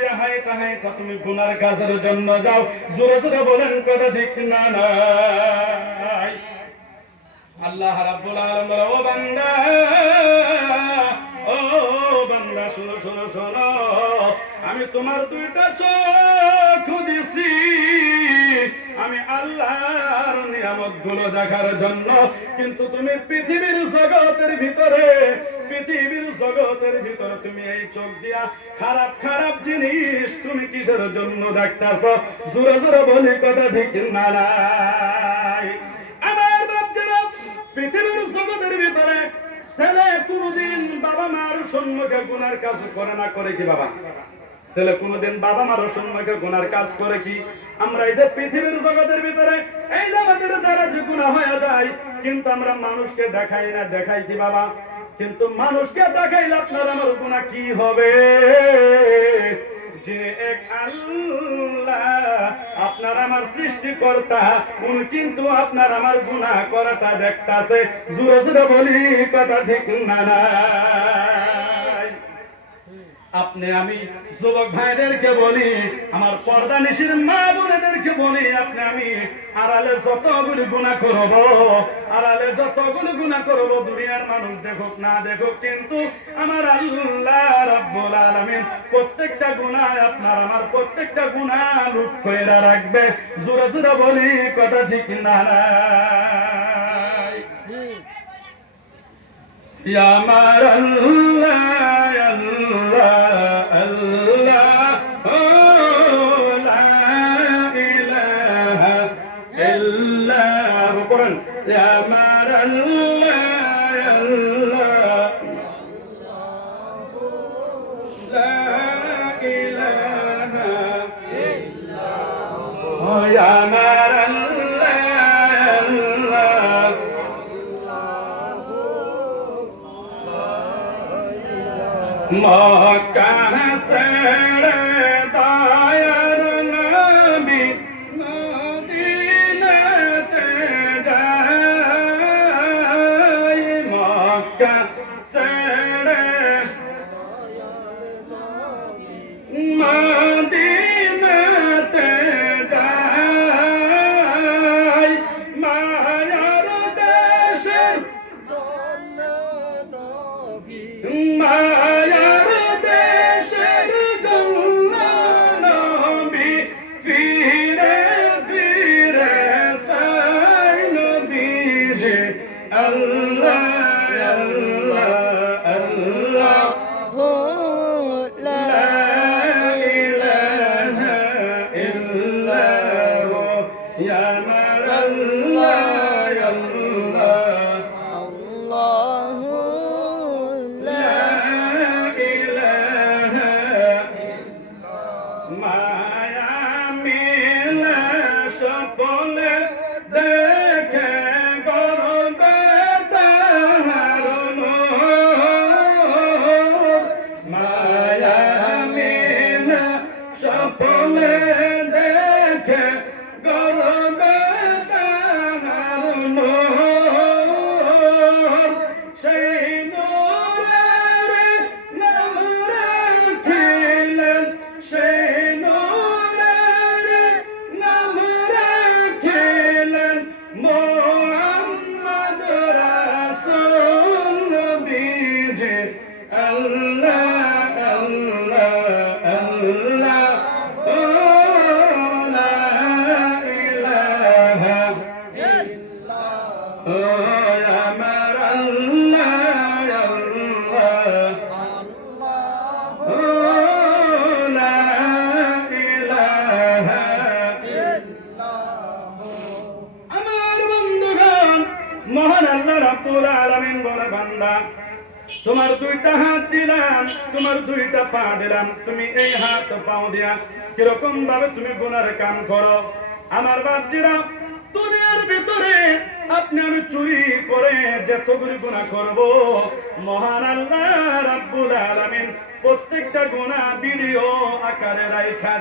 দিয়ে হাইটা হাইটা তুমি গুনার কাজের জন্য যাও, জোরে জোরে বলেন কথা ঠিক না নাই? আল্লাহ রাব্বুল আলামিন বলে, ও বান্দা, ও বান্দা, শোনো শোনো শোনো, আমি তোমার দুইটা চোখ দিছি আমি আল্লাহর নিয়ামত গুলো দেখার জন্য, কিন্তু তুমি পৃথিবীর জগতের ভিতরে তুমি এই চোখ দিয়া খারাপ খারাপ জিনিস তুমি কিসের জন্য দেখতেছ? জোরে জোরে বলি কথা ঠিক না নাই? আমার বাচ্চারা, পৃথিবীর জগতের ভিতরে ছেলে কোনদিন বাবা মার সম্মুখে গুনার কাজ করে না? করে কি বাবা? ছেলে কোনদিন বাবা মার সম্মুখে গুনার কাজ করে কি? আমরা এই যে পৃথিবীর জগতের ভিতরে এই যে আমাদের দ্বারা যে গুনাহ হয়ে যায়, কিন্তু আমরা মানুষকে দেখাই না। দেখাই কি বাবা? কিন্তু মানুষকে দেখাইলে আপনার আমার গুনাহ কি হবে? যে এক আল্লাহ আপনার আমার সৃষ্টিকর্তা, উনি কিন্তু আপনার আমার গুনাহ করাটা দেখতাছে। জোরে জোরে বলি কথা ঠিক না নাই? আপনি আমি যুবক ভাইদেরকে বলি, আমার পর্দা নিশির মা বোনেদেরকে বলি, আপনি আমি আড়ালে যতগুলো গুনাহ করব, আড়ালে যতগুলো গুনাহ করব, দুনিয়ার মানুষ দেখুক না দেখুক, কিন্তু আমার আল্লাহ রাব্বুল আলামিন প্রত্যেকটা গুনাহ আপনার আমার প্রত্যেকটা গুনাহ লুট করে রাখবে। জোরে জোরে বলি কথা ঠিক না নাই? ইয়া আমার আল্লাহ মক্কা ছেড়ে দয়ার নবী মদিনাতে যায়, মক্কা ছেড়ে মদিনাতে যায়, মায়ার দেশের মায়ার দেশের জন্য নবী ফিরে ফিরে সাই নবীরে। আল্লাহ আল্লাহ আল্লাহ লা ইলাহা ইল্লাল্লাহ ইয়া আমার আল্লাহ মহান আল্লাহ রাব্বুল আলামিন বলে, বান্দা তোমার দুইটা হাত দিলাম, তোমার দুইটা পা দিলাম, তুমি এই হাত পাও দিয়া কিরকম ভাবে তুমি গুনার কাম করো? আমার বাচ্চারা, দুনিয়ার ভিতরে আপনি আমি চুরি করে যতগুলি গুনাহ করব, মহান আল্লাহ রাব্বুল আলামিন প্রত্যেকটা গুনাহ ভিডিও আকারে রাইখা